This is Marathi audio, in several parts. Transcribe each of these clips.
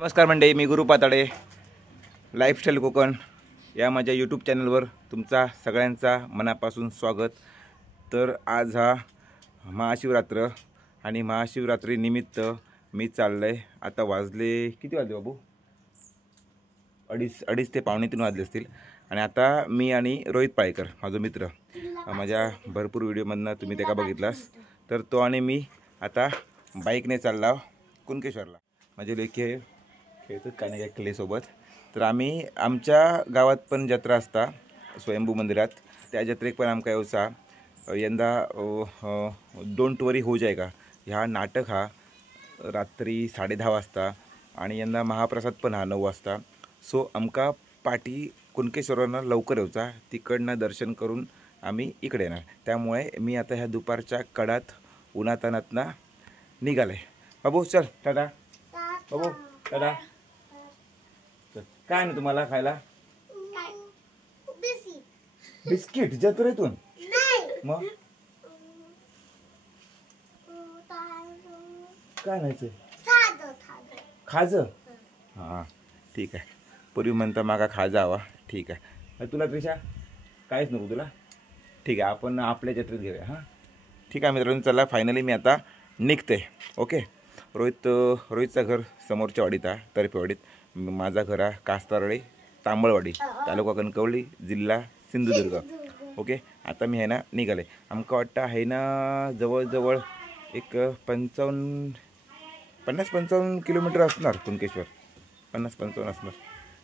नमस्कार मंडळी, मी गुरु पाताडे. लाईफस्टाईल कोकण या माझ्या यूट्यूब चॅनलवर तुमचा सगळ्यांचा मनापासून स्वागत. तर आज हा महाशिवरात्र आणि महाशिवरात्रीनिमित्त मी चाललो आहे. आता वाजले किती वाजले बाबू? अडीच ते पावणे 3 वाजले असतील. आणि आता मी आणि रोहित पाळेकर माझा मित्र, माझ्या भरपूर व्हिडिओमधनं तुम्ही ते का बघितलास, तर तो आणि मी आता बाईकने चालला कुणकेश्वरला. माझे लेकी खेळतात काय नाही काय किल्लेसोबत. तर आम्ही आमच्या गावात पण जत्रा असता स्वयंभू मंदिरात, त्या जत्रेक पण आमका येऊचा. यंदा डोंट वरी हो जाएगा ह्या नाटक हा रात्री 10:30 वाजता आणि यंदा महाप्रसाद पण हा 9 वाजता. सो आमका पाठी कुणकेश्वरांना लवकर येऊचा, तिकडनं दर्शन करून आम्ही इकडे येणार. त्यामुळे मी आता ह्या दुपारच्या कडात उन्हातानातनं निघाले. बाबू चल टाटा. बाबू टाटा. काय ना तुम्हाला खायला? बिस्किट जत्रेतून? मग काय नाही खाजं? हां ठीक आहे. पूर्वी म्हणता मागा खाजा हवा. ठीक आहे. तुला त्रिशा काहीच नको तुला? ठीक आहे, आपण आपल्या जत्रेत घेऊया. हां ठीक आहे मित्रांनो, चला फायनली मी आता निघते. ओके. रोहितचं घर समोरच्या वाडीत आहे, तर्फेवाडीत. माझा घर आहे कास्तारळे, तांबळवाडी, तालुका कणकवली, जिल्हा सिंधुदुर्ग. ओके. आता मी आहे ना निघाले. आमका वाटतं आहे ना जवळजवळ एक 50-55 किलोमीटर असणार कुणकेश्वर. 50-55 असणार.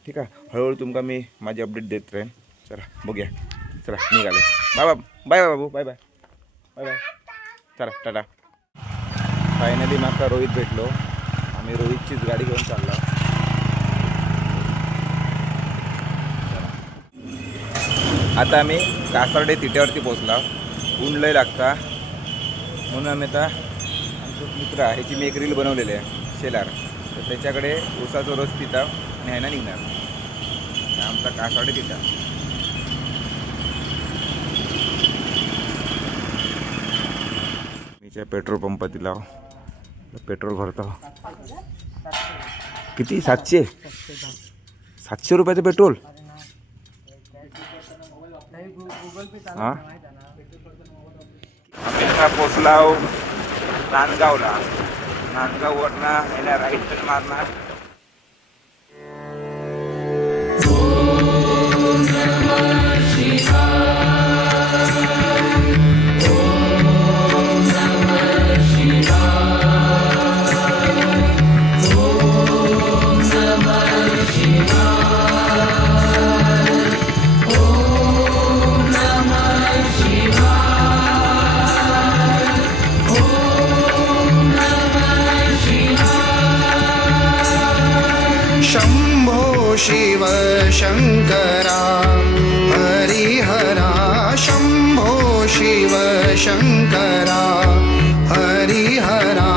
ठीक आहे. हळूहळू तुमका मी माझी अपडेट देत राहीन. चला बघूया. चला निघाले. बाय बाय बाबू. Bye bye bye bye. चला टाटा. फायनली माका रोहित भेटलो. आम्ही रोहितचीच गाडी घेऊन चाललो. आता आम्ही कासारडे तिट्यावरती पोचला. ऊन लय लागता म्हणून आम्ही आता आमचा मित्र आहे, ह्याची मी एक रील बनवलेली आहे शेलार, तर त्याच्याकडे ऊसाचा रस पिता आणि ह्यानं निघणार. आमचा कासारडे तिटा. मीच्या पेट्रोल पंपात दिला पेट्रोल भरतो. किती? 700 रुपयाचं पेट्रोल. हां पोचला नांदगावला. नांदगाववरनं याला राईट टर्न मारणार. शिव शंकरा हरिहरा. शंभो शिव शंकरा हरिहरा.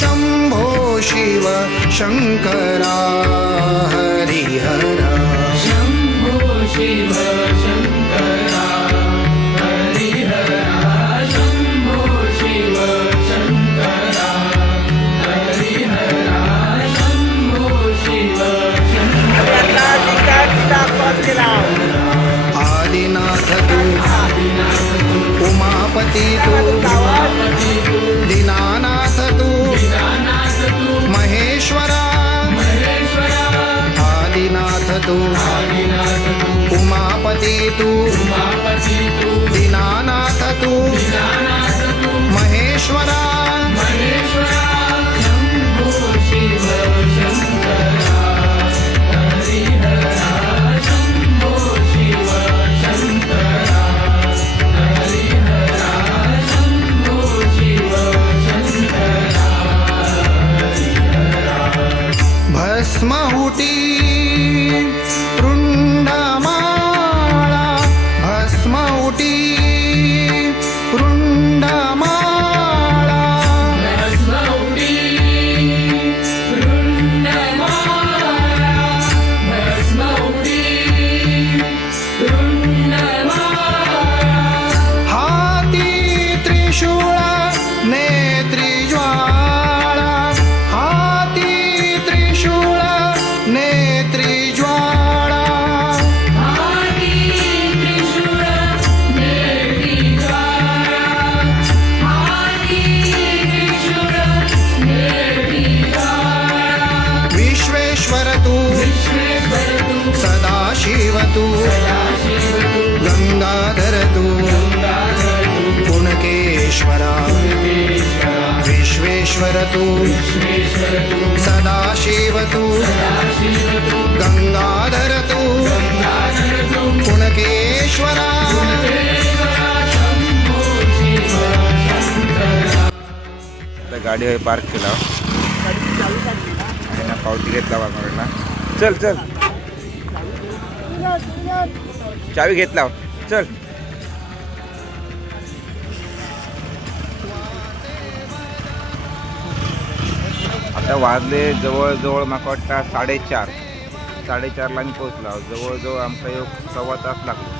शंभो शिव शंकरा हरिहरा. शंभो शिव शंकरा हरिहरा. शंभो शिव शंकरा हरिहरा. शंभो शिव आदिनाथ तू उमापती तू दीनानाथ तू महेश्वरा. आदिनाथ तू उमापती तू दीनानाथ तू महेश्वरा. शंभो शिव शंकरा हरिहरा. शंभो शिव शंकरा हरिहरा. शंभो शिव शंकरा हरिहरा. भस्महुटी रुंडमाळा. भस्महुटी रुंडमाळा. भस्महुटी रुंडमाळा. भस्महुटी रुंडमाळा. हाती त्रिशूळ नेत्री ज्वाळा. हाती त्रिशूळ विश्वेश्वर तू सदाशिव तू गंगाधर तू पुणकेश्वरा विश्वेश्वर तू सदाशिव तू गंगाधर तू पुणकेश्वरा आता गाडी पार्क केला आणि ना पावती घेतला वाघमारेला. चल चल चावी घेतला चल. आता वाजले जवळजवळ म्हाका वाटतं 4:30 आम्ही पोहोचला. जवळजवळ आमचा एक 1.25 तास लागलो.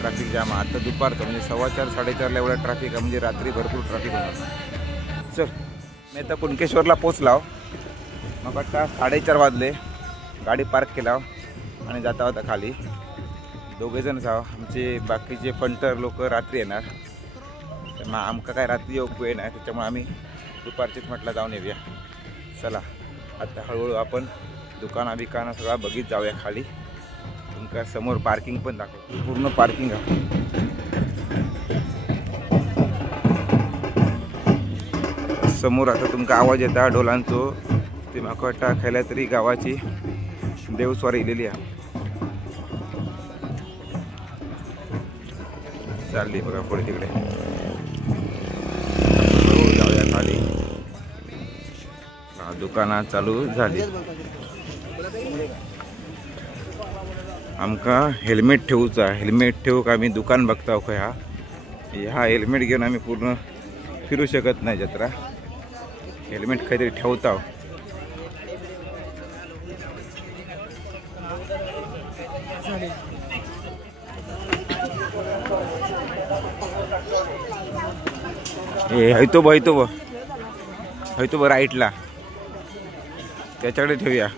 Traffic jam. आता दुपारचं म्हणजे 4:15 4:30 एवढा ट्रॅफिक आहे, म्हणजे रात्री भरपूर ट्रॅफिक होणार. चल मी आता कुणकेश्वरला पोचला. मग वाटतं 4:30 वाजले. गाडी पार्क केला आणि जाता होता खाली. दोघेजण जाव. आमचे बाकीचे फंटर लोक रात्री येणार. मग आमका काय रात्री योग वेळ नाही, त्याच्यामुळे आम्ही दुपारचीच म्हटलं जाऊन येऊया. चला आता हळूहळू आपण दुकाना बिकाना सगळा बघित जाऊया खाली. तुमका समोर पार्किंग पण दाखवतो. पूर्ण पार्किंग आहे. समोर आता तुमका आवाज येता ढोलांचो. ते म्हाका वाटता खयल्या तरी गावाची देवस्वारी इलेली आहे. चालली बघा पुढे तिकडे. जाऊया खाली. दुकाना चालू झाली. आमका हेल्मेट ठेवूचा. हेल्मेट ठेवूक आम्ही दुकान बघता खंय. ह्या हेल्मेट घेऊन आम्ही पूर्ण फिरू शकत नाही जत्रा. हेल्मेट काहीतरी ठेवता. हयतो ब राईटला त्याच्याकडे ठेवूया.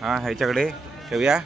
हां ह्याच्याकडे ठेवूया.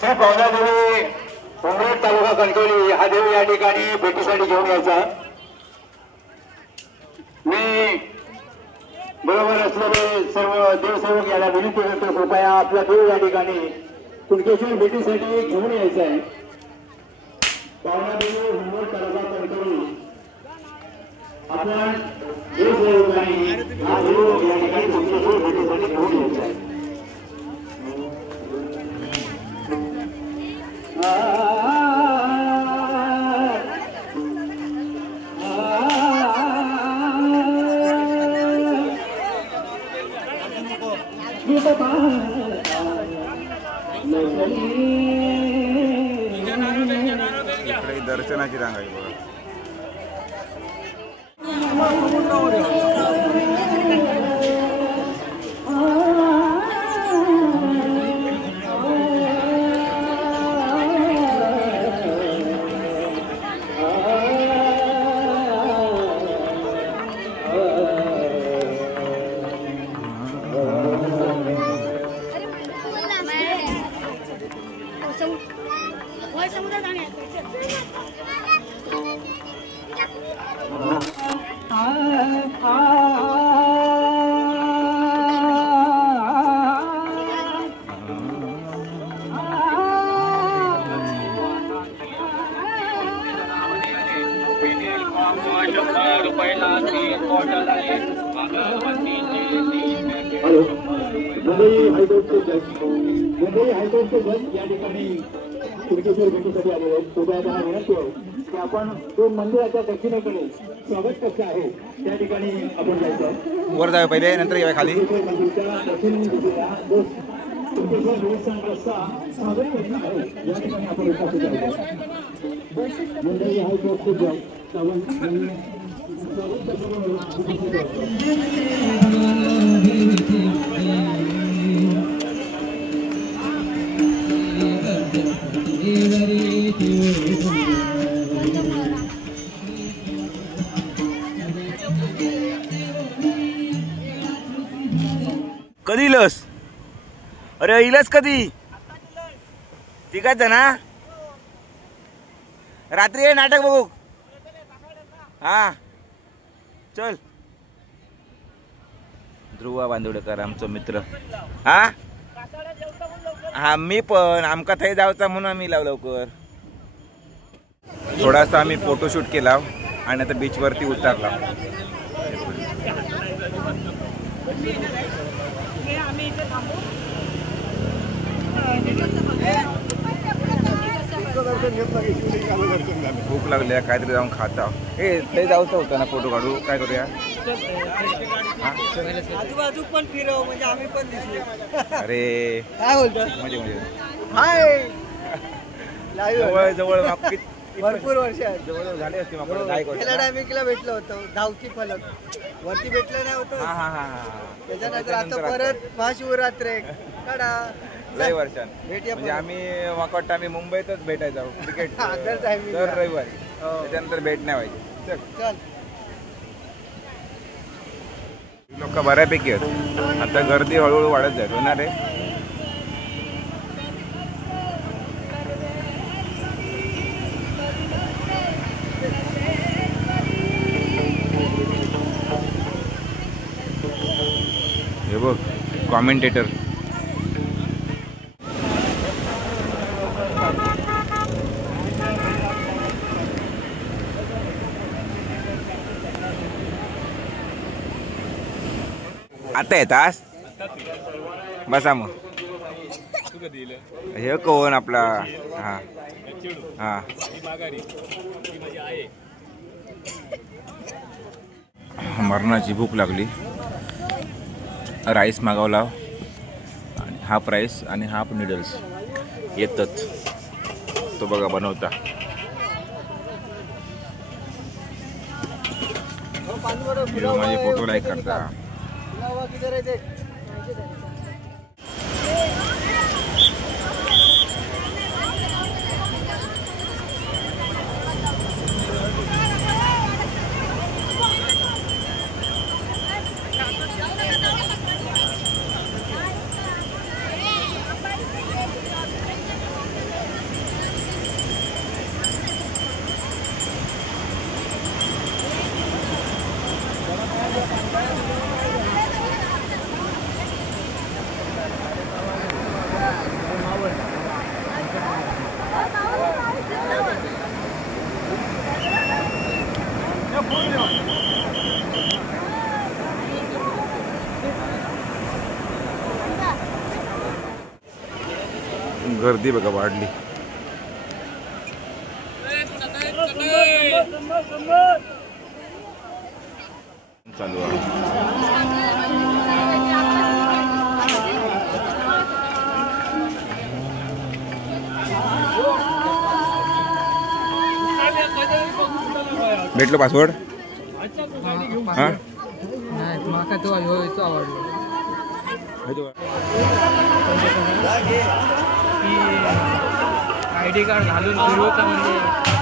श्री पवनादेवी उमरेड तालुका कणकवली हा देव या ठिकाणी भेटीसाठी घेऊन यायचा. मी बरोबर असलेले सर्व देवसेवक याला विनंती करतो, कृपया आपला देव या ठिकाणी कुणकेश्वर भेटीसाठी घेऊन यायचा आहे. पवनादेवी उमरेड तालुका कणकवली आपण देवसेवकांनी हा देव या ठिकाणी कुणकेश्वर भेटीसाठी घेऊन यायचा आहे. दर्शनाची रांग आहे बघा. हॅलो, मुंबई हायकोर्टचे जज या ठिकाणी कुणकेश्वर भेटीसाठी आलेले आहेत. कृपया त्यांना विनंती आहे की आपण जो मंदिराच्या दक्षिणेकडे स्वागत कक्ष आहे त्या ठिकाणी आपण जायचं आहे. वर जावे पहिले, नंतर येऊया खाली. मंदिराच्या दक्षिण दिशेला जो कुणकेश्वर देवस्थान रस्ता स्वागत कक्ष आहे या ठिकाणी आपण उपस्थित आहोत. मुंबई हायकोर्टचे जज सावंत यांनी स्वागत कक्षावर उपस्थित आहेत. कधी इलस? अरे इलस कधी? तिघच ना रात्री हे नाटक बघू. हा चल. ध्रुवा बांदोडेकर आमचा मित्र. हा हा मी पण आमका थंय जावचा म्हणून आम्ही लाव लवकर. थोडासा आम्ही फोटोशूट केला आणि आता बीच वरती उतरला. भूक लागली काहीतरी जाऊन खाता. ए ते जाऊचं होतं ना फोटो काढू. काय करूया? आजूबाजू पण फिरव म्हणजे आम्ही पण दिसलो. अरे काय बोलतो? म्हणजे हाय जवळ जवळ भरपूर वर्ष जवळ झाले असते मग काय करू. गेल्या टायमिंगला भेटलो होतो. धावची फलक वरती भेटलं नाही होतं. हा हा हा. त्याच्यानंतर आता परत महाशिवरात्र काढा लय वर्षान भेटूया. म्हणजे आम्ही वाकट आम्ही मुंबईतच भेटायचो क्रिकेट दर टायमिंग दर रविवारी. त्याच्यानंतर भेट नाही व्हायची. चल चल. लोक बऱ्यापैकी आहेत. आता गर्दी हळूहळू वाढत जाईल होणार आहे. हे बघ कॉमेंटेटर. आता येतास बसा मग. हे कोण आपला? हा हा मरणाची भूक लागली. राईस मागवला आणि हाफ राईस आणि हाफ नूडल्स येतात. तो बघा बनवता. माझे फोटो लाईक करता. गर्दी बघा वाढली. चालू आहे. भेटलो पासवर्ड हां नाही माका तो आवडलो आयडी कार्ड घालून फिरवता म्हणजे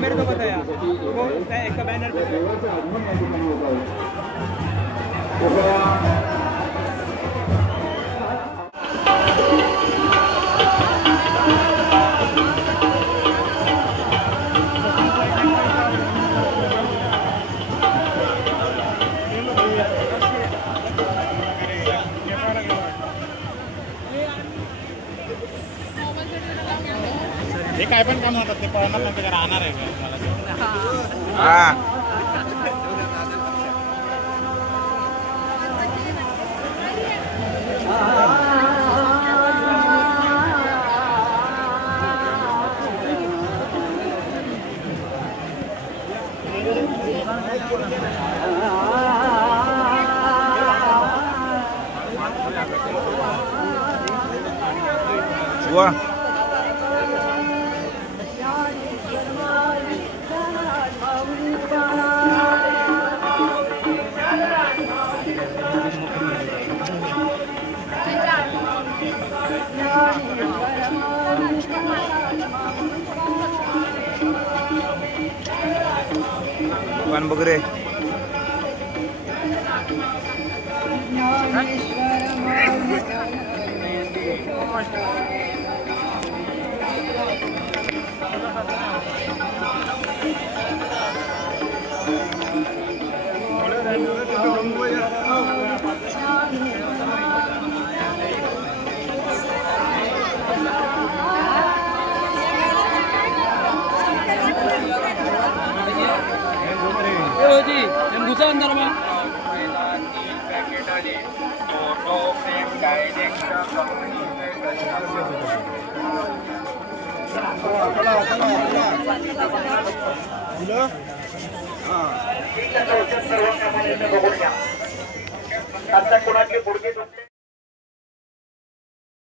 मेरे को बताया वो एक बैनर पे हे काय पण काम होतात ते पळणार नाही ते राहणार आहे मला हां वा पान बघ रे जी हम घुसा अंदर में आता कोणाची गुडघे